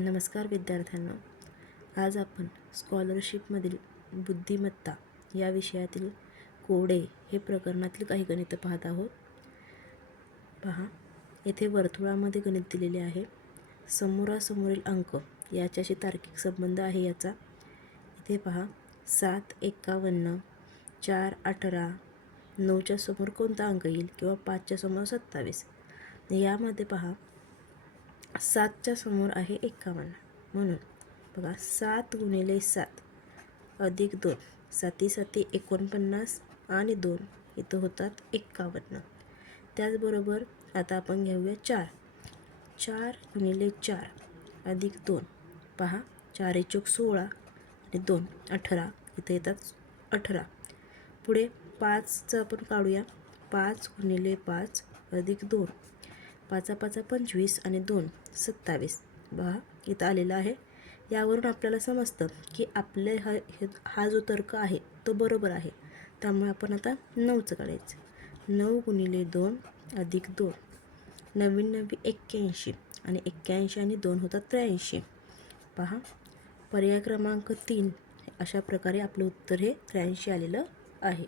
नमस्कार विद्यार्थ्यांनो, आज आपण स्कॉलरशिपमधील बुद्धिमत्ता या विषयातील कोडे हे प्रकरणातील काही गणित पाहत आहोत. पहा, येथे वर्तुळामध्ये गणित दिलेले आहे. समोरासमोरील अंक याच्याशी तार्किक संबंध आहे याचा. इथे पहा 751, 418, 9च्या समोर कोणता अंक येईल किंवा 5च्या समोर 27. यामध्ये पहा 7च्या समोर आहे 51, म्हणून बघा 7 गुणिले 7 अधिक 2, 7 7 49 आणि 2 इथं होतात 51. त्याचबरोबर आता आपण घेऊया 4 गुणिले 4 अधिक 2, पहा 4 चौक 16 आणि 2 18 इथे येतात 18. पुढे 5चं आपण काढूया. 5 गुणिले 5 अधिक 2, 5 5 25 आणि 2 27. बघा इथं आलेला आहे. यावरून आपल्याला समजतं की आपले हा जो तर्क आहे तो बरोबर आहे. त्यामुळे आपण आता 9चं काढायचं. 9 गुणिले 2 अधिक 2, 9 9 81 आणि 81 आणि 2 होतात 83. पहा पर्याय क्रमांक 3 अशा प्रकारे आपलं उत्तर हे 83 आलेलं आहे.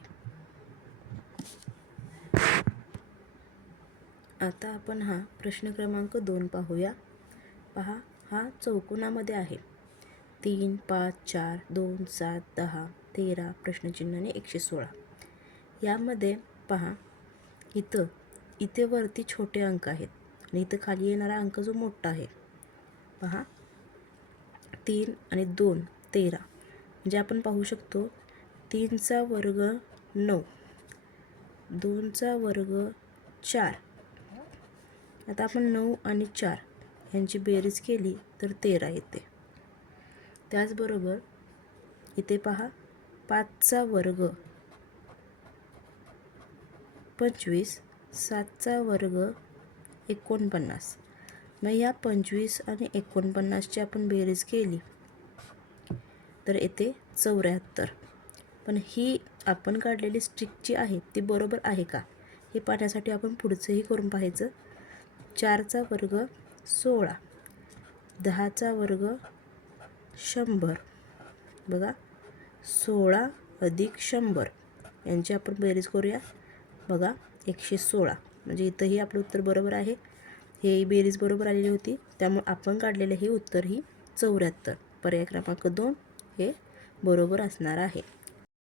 आता आपण हा प्रश्न क्रमांक 2 पाहूया. पहा हा चौकोनामध्ये आहे. 3 5 4 2 7 10 13 प्रश्नचिन्हाने 116. यामध्ये पहा इथे वरती छोटे अंक आहेत आणि इथं खाली येणारा अंक जो मोठा आहे. पहा 3 आणि 2 13, म्हणजे आपण पाहू शकतो 3चा वर्ग 9, 2चा वर्ग 4. आता आपण 9 आणि 4 यांची बेरीज केली तर 13 येते. त्याचबरोबर इथे पहा 5चा वर्ग 25, 7चा वर्ग 49. मग या 25 आणि 49ची आपण बेरीज केली तर येते 74. पण ही आपण काढलेली स्ट्रिक जी आहे ती बरोबर आहे का हे पाहण्यासाठी आपण पुढचंही करून पाहायचं. 4चा वर्ग 16, 10चा वर्ग 100. बघा 16 अधिक 100 यांची आपण बेरीज करूया. बघा 116, म्हणजे इथंही आपलं उत्तर बरोबर आहे. हे बेरीज बरोबर आलेली होती, त्यामुळे आपण काढलेले हे उत्तर ही 74. पर्याय क्रमांक 2 हे बरोबर असणार आहे.